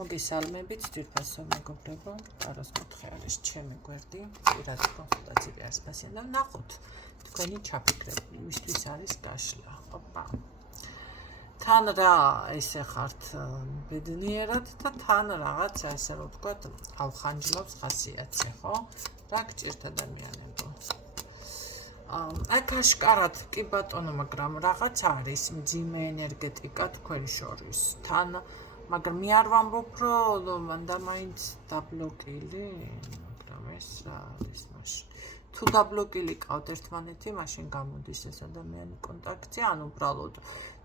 მოგესალმებით, ძვირფასო მეგობრებო, კაროს კუთხე არის ჩემი გვერდი, პირადი კონსულტაციები არის პაციენტ და ნახოთ თქვენი ჩაფიქრები, იმისთვის არის გაშლა. ოპა. თან რა ესე ხართ ბედნიერად და თან რაღაცა ასე რომ ვთქვათ, ავხანჯლავს ხასიათზე, ხო? რა გჭირთ ადამიანებო? აქ აშკარად კი ბატონო, მაგრამ რაღაც არის მძიმე ენერგეტიკა თქვენ შორის. თან მაგრამ მე არ ვამბობ, რომ მანდა მაინც დაბლოკილი, მაგრამ ეს რა არის მაშინ. თუ დაბლოკილი ყავთ ერთმანეთი, მაშინ გამოდის ეს ადამიანი კონტაქტზე, ან უბრალოდ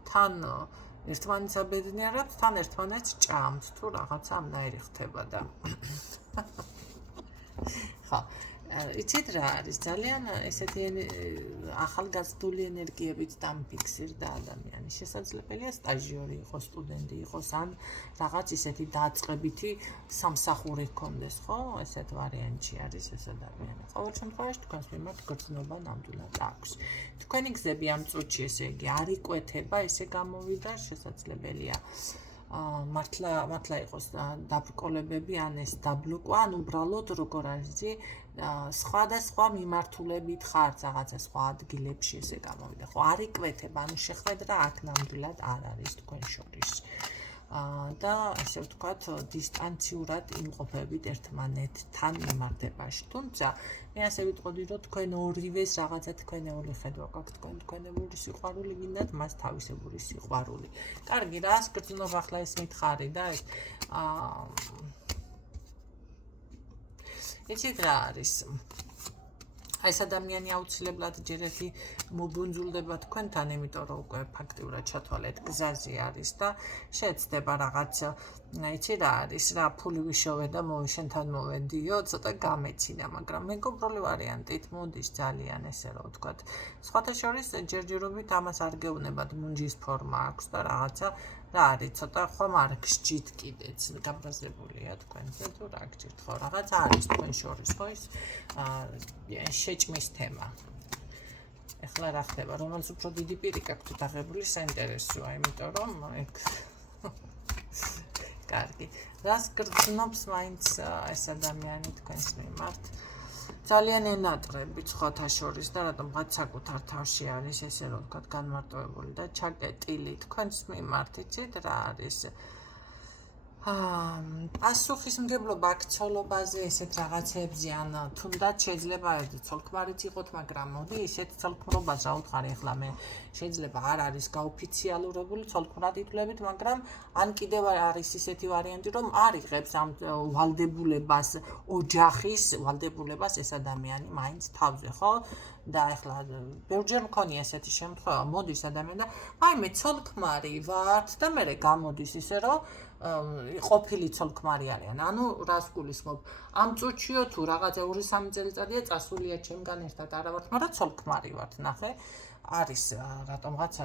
თან ერთმანეთს აბედნიერებთ, თან ერთმანეთს ჭამთ, თუ რაღაცა ამნაირი ხდება და ხო, იცით რა არის, ძალიან ესეთი ახალგაზრდული ენერგიებით დამფიქსირდა ადამიანი. შესაძლებელია სტაჟიორი იყოს, სტუდენტი იყოს, ან რაღაც ისეთი დაწყებითი სამსახური ჰქონდეს, ხო? ესეთ ვარიანტში არის ეს ადამიანი. ყოველ შემთხვევაში თქვენს მიმართ გრძნობა ნამდვილად აქვს. თქვენი გზები ამ წუთში, ესე იგი, არ იკვეთება, ესე გამოვიდა, შესაძლებელია მართლა იყოს დაბრკოლებები, ან ეს დაბლოკვა, ან უბრალოდ როგორ არის სხვადასხვა მიმართულებით ხართ რაღაცა სხვა ადგილებში, ესე გამოვიდა. ხო, არ იკვეთება, ანუ შეხვედრა აქ ნამდვილად არ არის თქვენ შორის. და ასე ვთქვათ, დისტანციურად იმყოფებით ერთმანეთთან მიმართებაში. თუმცა მე ასე ვიტყოდი, რომ თქვენ ორივეს რაღაცა თქვენეული ხედვა გაქვთ, თქვენებული სიყვარული გინდათ, მას თავისებური სიყვარული. კარგი, რას გრძნობ ახლა ეს მითხარი და ეს იცით რა არის? ეს ადამიანი აუცილებლად ჯერ ერთი მობუნძულდება თქვენთან, იმიტომ რომ უკვე ფაქტიურად ჩათვალეთ გზაზე არის და შეეცდება რაღაც, იცი რა არის, რა ფული ვიშოვე და შენთან მოვედიო, ცოტა გამეცინა, მაგრამ მეგობრული ვარიანტით მოდის ძალიან ესე რომ ვთქვათ. სხვათა შორის ჯერჯერობით ამას არ გეუბნებათ, მუნჯის ფორმა აქვს და რაღაცა რა არის, ცოტა ხომ არ გსჯით კიდეც, გაბრაზებულია თქვენზე თუ რა გჭირთ, ხო, რაღაც არის თქვენ შორის, ხო, ის შეჭმის თემა. ეხლა რა ხდება, რომელს უფრო დიდი პირი გაქვთ დაღებული, საინტერესოა, იმიტომ რომ ეგ კარგი. რას გრძნობს მაინც ეს ადამიანი თქვენს მიმართ? ძალიან ენატრები სხვათა შორის და რატომღაც საკუთარ თავში არის ესე რომ ვთქვათ განმარტოვებული და ჩაკეტილი თქვენს მიმართ, იცით რა არის? პასუხისმგებლობა აქ ცოლობაზე ესეთ რაღაცებზე, ან თუნდაც შეიძლება ცოლქმარიც იყოთ, მაგრამ მოდი ისეთ ცოლქმრობას რა ვუთხარი, ახლა მე შეიძლება არ არის გაოფიციალურებული ცოლქმრად ითვლებით, მაგრამ ან კიდევ არის ისეთი ვარიანტი, რომ არ იღებს ამ ვალდებულებას, ოჯახის ვალდებულებას ეს ადამიანი მაინც თავზე, ხო? და ახლა ბევრჯერ მქონია ესეთი შემთხვევა, მოდის ადამიანი და აი მე ცოლქმარი ვართ და მე გამოდის ისე რომ ყოფილი ცოლქმარი არიან. ანუ რას გულისხმობ? ამ წუთშიო თუ რაღაცა 2-3 წელიწადია წასულია ჩემგან ერთად არა ვართ, მაგრამ ცოლქმარი ვართ, ნახე. არის რატომღაც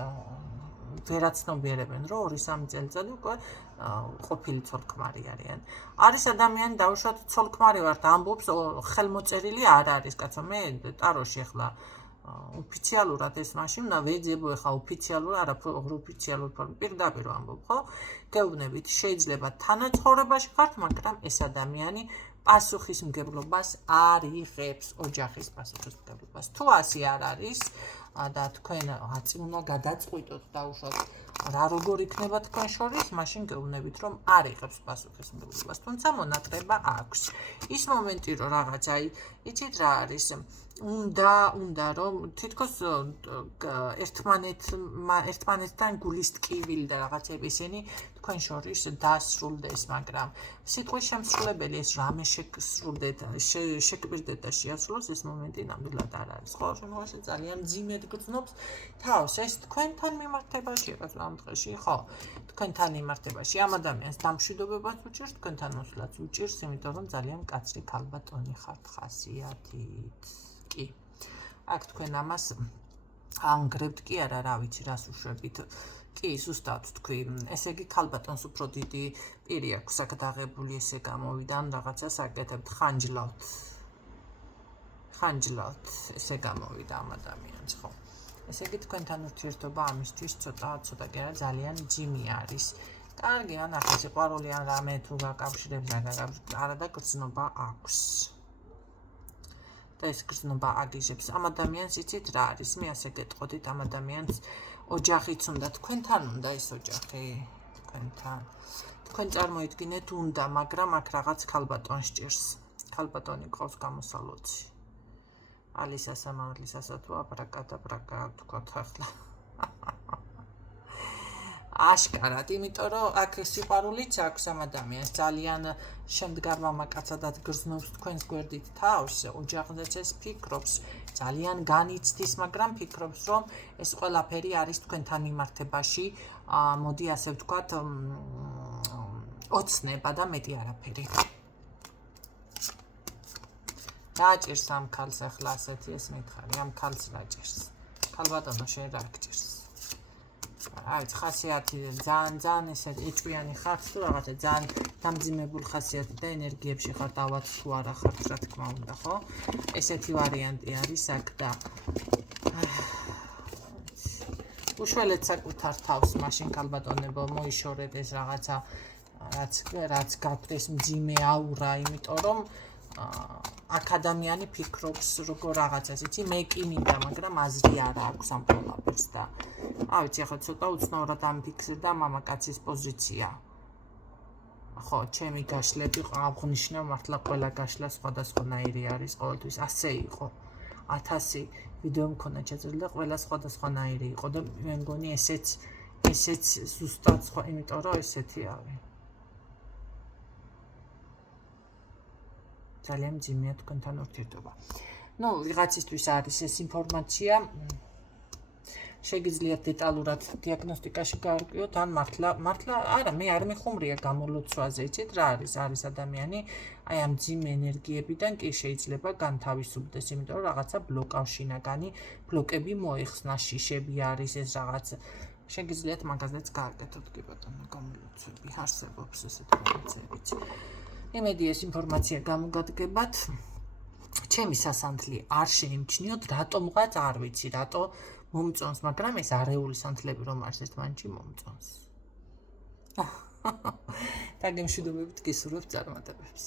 ვერაცნობიერებენ, რომ 2-3 წელიწადი უკვე ყოფილი ცოლქმარი არიან. არის ადამიანი დაუშვათ ცოლქმარი ვართ, ამბობს ხელმოწერილი არ არის, კაცო, მე ტაროში ახლა ოფიციალურად ეს მაშინ უნდა ვეძებო ახლა ოფიციალურ, არა ოფიციალურ ფორმით, პირდაპირ ვამბობ, ხო? გეუბნებით, შეიძლება თანაცხოვრებაში ხართ, მაგრამ ეს ადამიანი პასუხისმგებლობას არ იღებს, ოჯახის პასუხისმგებლობას. თუ ასე არ არის და თქვენ უნდა გადაწყვიტოთ დაუშვათ რა როგორ იქნება თქვენ შორის, მაშინ გეუბნებით, რომ არ იღებს პასუხისმგებლობას, თუმცა მონატრება აქვს. ის მომენტი, რომ რაღაც აი, იცით რა არის? უნდა რომ თითქოს ერთმანეთთან გულის ტკივილი და რაღაცები ისინი თქვენ შორის დასრულდეს, მაგრამ სიტყვის შემსრულებელი ეს რამე შეკვირდეთ და შეასრულოს, ეს მომენტი ნამდვილად არ არის. ყოველ შემთხვევაში ძალიან მძიმედ გრძნობს თავს ეს თქვენთან მიმართებაში, რაღაც ამ დღეში, ხო? თქვენთან მიმართებაში ამ ადამიანს დამშვიდობებას უჭირს, თქვენთან მოსვლაც უჭირს, იმიტომ რომ ძალიან კაცრი ქალბატონი ხართ ხასიათით. კი. აქ თქვენ ამას ანგრევთ კი არა, რა ვიცი, რას უშვებით. კი, ზუსტად თქვი, ესე იგი ქალბატონს უფრო დიდი პირი აქვს აქ დაღებული, ესე გამოვიდა, ან რაღაცას აკეთებთ, ხანჯლავთ, ესე გამოვიდა ამ ადამიანს, ხო? ესე იგი თქვენთან ურთიერთობა ამისთვის ცოტა კი არა ძალიან მძიმე არის. კარგი, ანახე, სიყვარული ან რამე თუ გაკავშირებს, არა და გრძნობა აქვს. და ეს გრძნობა აგიჟებს ამ ადამიანს, იცით რა არის? მე ასე გეტყოდით, ამ ადამიანს ოჯახიც უნდა, თქვენთან უნდა ეს ოჯახი, თქვენთან. თქვენ წარმოიდგინეთ უნდა, მაგრამ აქ რაღაც ქალბატონს ჭირს. ქალბატონი ყავს გამოსალოცი. ალისასა მაღლისასა თუ აბრაკადაბრაკა თქვათ ახლა. აშკარად, იმიტომ რომ აქ სიყვარულიც აქვს ამ ადამიანს, ძალიან შემდგარ მამაკაცადად გრძნობს თქვენს გვერდით თავს, ოჯახზეც ეს ფიქრობს, ძალიან განიცდის, მაგრამ ფიქრობს, რომ ეს ყველაფერი არის თქვენთან მიმართებაში, მოდი ასე ვთქვათ, ოცნება და მეტი არაფერი. რა ჭირს ამ ქალს ახლა ასეთი ეს მითხარი, ამ ქალს რა ჭირს? ქალბატონო, შენ რა გჭირს? აი, ხასიათი ძალიან ესე ეჭვიანი ხართ თუ რაღაცა ძალიან დამძიმებულ ხასიათი და ენერგიებში ხართ, ავად თუ არა ხართ, რა თქმა უნდა, ხო? ესეთი ვარიანტი არის აქ და უშველეთ საკუთარ თავს, მაშინ ქალბატონებო, მოიშორეთ ეს რაღაცა, რაც გაქვთ ეს მძიმე აურა, იმიტომ რომ აქ ადამიანი ფიქრობს როგორ რაღაცას, იცი, მე კი მინდა, მაგრამ აზრი არ აქვს ამ ყველაფერს და ვიცი, ახლა ცოტა უცნაურად ამიფიქსირდა მამაკაცის პოზიცია. ხო, ჩემი გაშლები აღნიშნავ, მართლა ყველა გაშლა სხვადასხვანაირი არის ყოველთვის, ასე იყო. 1000 ვიდეო მქონდა ჩაწერილი და ყველა სხვადასხვანაირი იყო და მე მგონი ესეც ზუსტად სხვა, იმიტომ რომ ესეთი არის. ძალიან მძიმეა თქვენთან ურთიერთობა. ნუ, ვიღაცისთვის არის ეს ინფორმაცია, შეგიძლიათ დეტალურად დიაგნოსტიკაში გაარკვიოთ, ან მართლა არა, მე არ მეხუმრია გამოლოცვაზე, იცით რა არის? არის ადამიანი, აი ამ მძიმე ენერგიებიდან კი შეიძლება განთავისუფლდეს, იმიტომ რომ რაღაცა ბლოკავშინაგანი ბლოკები მოეხსნა, შიშები არის ეს რაღაც. შეგიძლიათ მაგაზეც გააკეთოთ, კი ბატონო, გამოლოცვები არსებობს ესეთი რაღაცებიც. იმედი ეს ინფორმაცია გამოგადგებათ. ჩემი სასანთლი არ შეიმჩნიოთ, რატომღაც არ ვიცი, რატო მომწონს, მაგრამ ეს არეული სანთლები რომ არის ერთმანეთში მომწონს. და გემშვიდობებით გისურვებთ წარმატებებს.